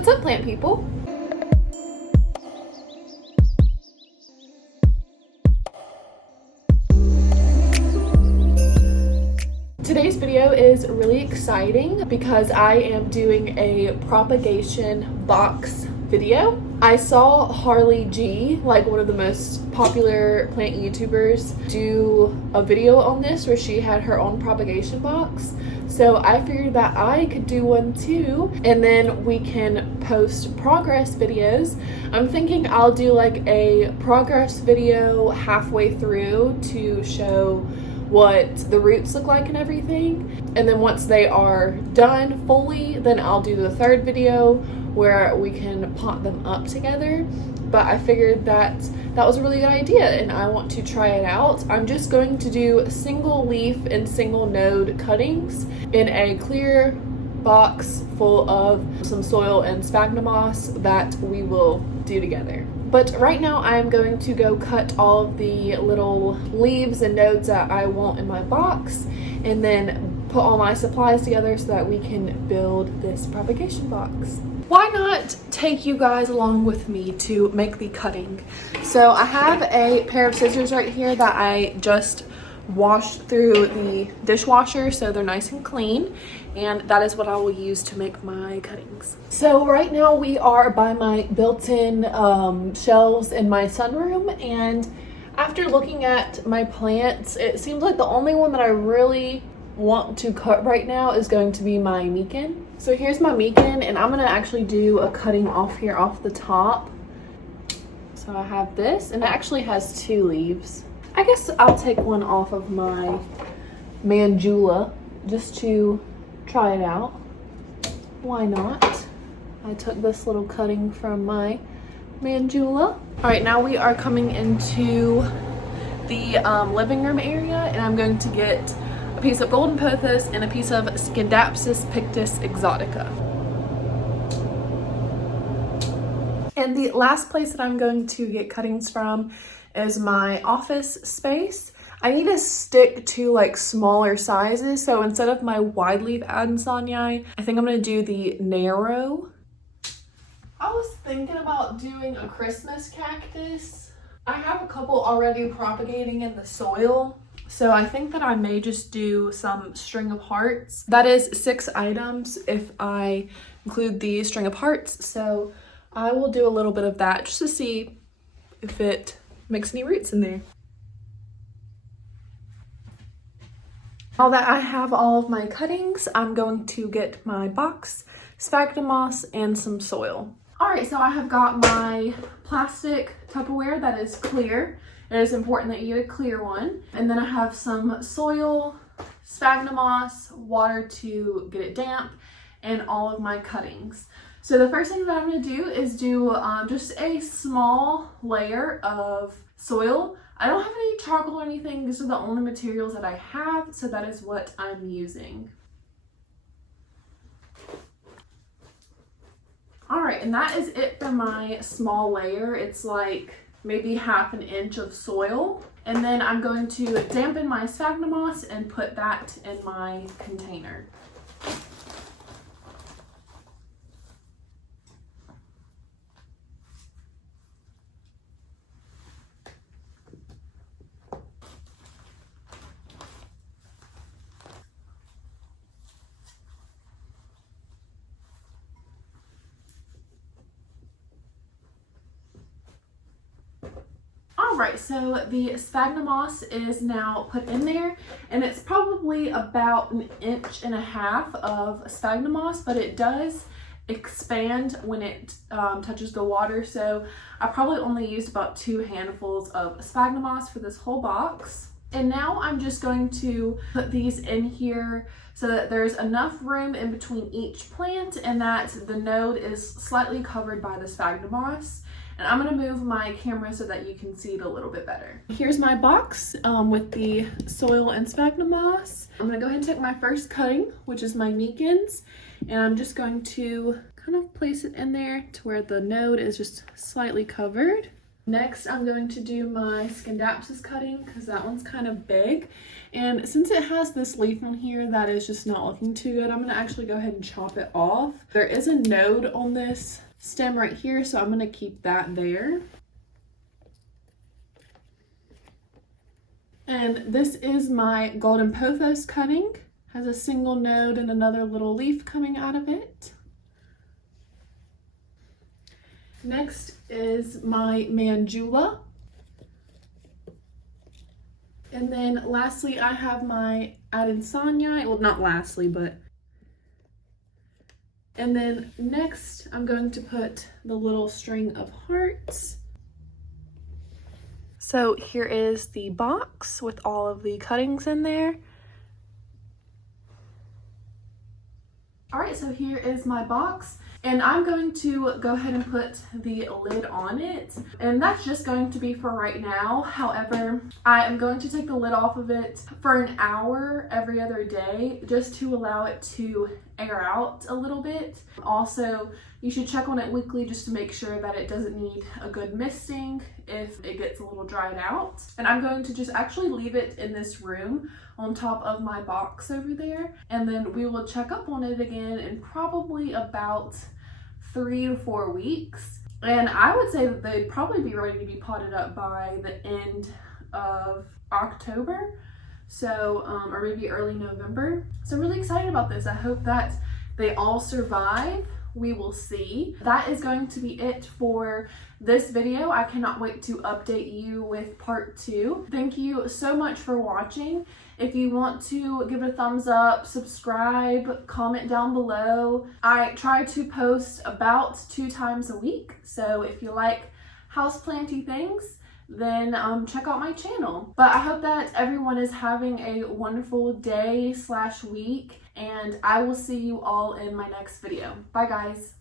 What's up, plant people? Today's video is really exciting because I am doing a propagation box video. I saw Harley G, like one of the most popular plant YouTubers, do a video on this where she had her own propagation box. So I figured that I could do one too, and then we can post progress videos. I'm thinking I'll do like a progress video halfway through to show what the roots look like and everything. And then once they are done fully, then I'll do the third video where we can pot them up together. But I figured that was a really good idea and I want to try it out. I'm just going to do single leaf and single node cuttings in a clear box full of some soil and sphagnum moss that we will do together. But right now I'm going to go cut all of the little leaves and nodes that I want in my box and then put all my supplies together so that we can build this propagation box. Why not take you guys along with me to make the cutting? So I have a pair of scissors right here that I just washed through the dishwasher so they're nice and clean, and that is what I will use to make my cuttings. So right now we are by my built-in shelves in my sunroom, and after looking at my plants, it seems like the only one that I really want to cut right now is going to be my Meekin. So here's my Meekin, and I'm gonna actually do a cutting off here off the top. So I have this, and it actually has 2 leaves. I guess I'll take one off of my Mandula just to try it out. Why not? I took this little cutting from my Mandula. All right, now we are coming into the living room area, and I'm going to get a piece of golden pothos and a piece of Scindapsus pictus exotica. And the last place that I'm going to get cuttings from is my office space. I need to stick to like smaller sizes, so instead of my wide leaf Adansonii, I think I'm gonna do the narrow. I was thinking about doing a Christmas cactus. I have a couple already propagating in the soil, so I think that I may just do some string of hearts. That is 6 items if I include the string of hearts, so I will do a little bit of that just to see if it makes any roots in there. Now that I have all of my cuttings, I'm going to get my box, sphagnum moss, and some soil. All right, so I have got my plastic Tupperware that is clear. It is important that you get a clear one. And then I have some soil, sphagnum moss, water to get it damp, and all of my cuttings. So the first thing that I'm going to do is do just a small layer of soil. I don't have any charcoal or anything. These are the only materials that I have, so that is what I'm using. All right, and that is it for my small layer. It's like maybe ½ an inch of soil. And then I'm going to dampen my sphagnum moss and put that in my container. Alright, so the sphagnum moss is now put in there, and it's probably about 1.5 inches of sphagnum moss, but it does expand when it touches the water, so I probably only used about 2 handfuls of sphagnum moss for this whole box. And now I'm just going to put these in here so that there's enough room in between each plant and that the node is slightly covered by the sphagnum moss. And I'm gonna move my camera so that you can see it a little bit better. Here's my box with the soil and sphagnum moss. I'm gonna go ahead and take my first cutting, which is my Meekins, and I'm just going to kind of place it in there to where the node is just slightly covered. Next, I'm going to do my Scindapsus cutting because that one's kind of big. And since it has this leaf on here that is just not looking too good, I'm going to actually go ahead and chop it off. There is a node on this stem right here, so I'm going to keep that there. And this is my Golden Pothos cutting. Has a single node and another little leaf coming out of it. Next is my Mandula. And then lastly, I have my Adansonii. Well, not lastly, but. And then next, I'm going to put the little string of hearts. So here is the box with all of the cuttings in there. All right, so here is my box. And I'm going to go ahead and put the lid on it. And that's just going to be for right now. However, I am going to take the lid off of it for an hour every other day just to allow it to air out a little bit. Also, you should check on it weekly just to make sure that it doesn't need a good misting if it gets a little dried out. And I'm going to just actually leave it in this room on top of my box over there, and then we will check up on it again in probably about 3 to 4 weeks. And I would say that they'd probably be ready to be potted up by the end of October, so or maybe early November. So I'm really excited about this. I hope that they all survive. We will see. That is going to be it for this video. I cannot wait to update you with part 2. Thank you so much for watching. If you want to give it a thumbs up, subscribe, comment down below. I try to post about 2 times a week. So if you like houseplanty things, then check out my channel. But I hope that everyone is having a wonderful day/week, and I will see you all in my next video. Bye guys.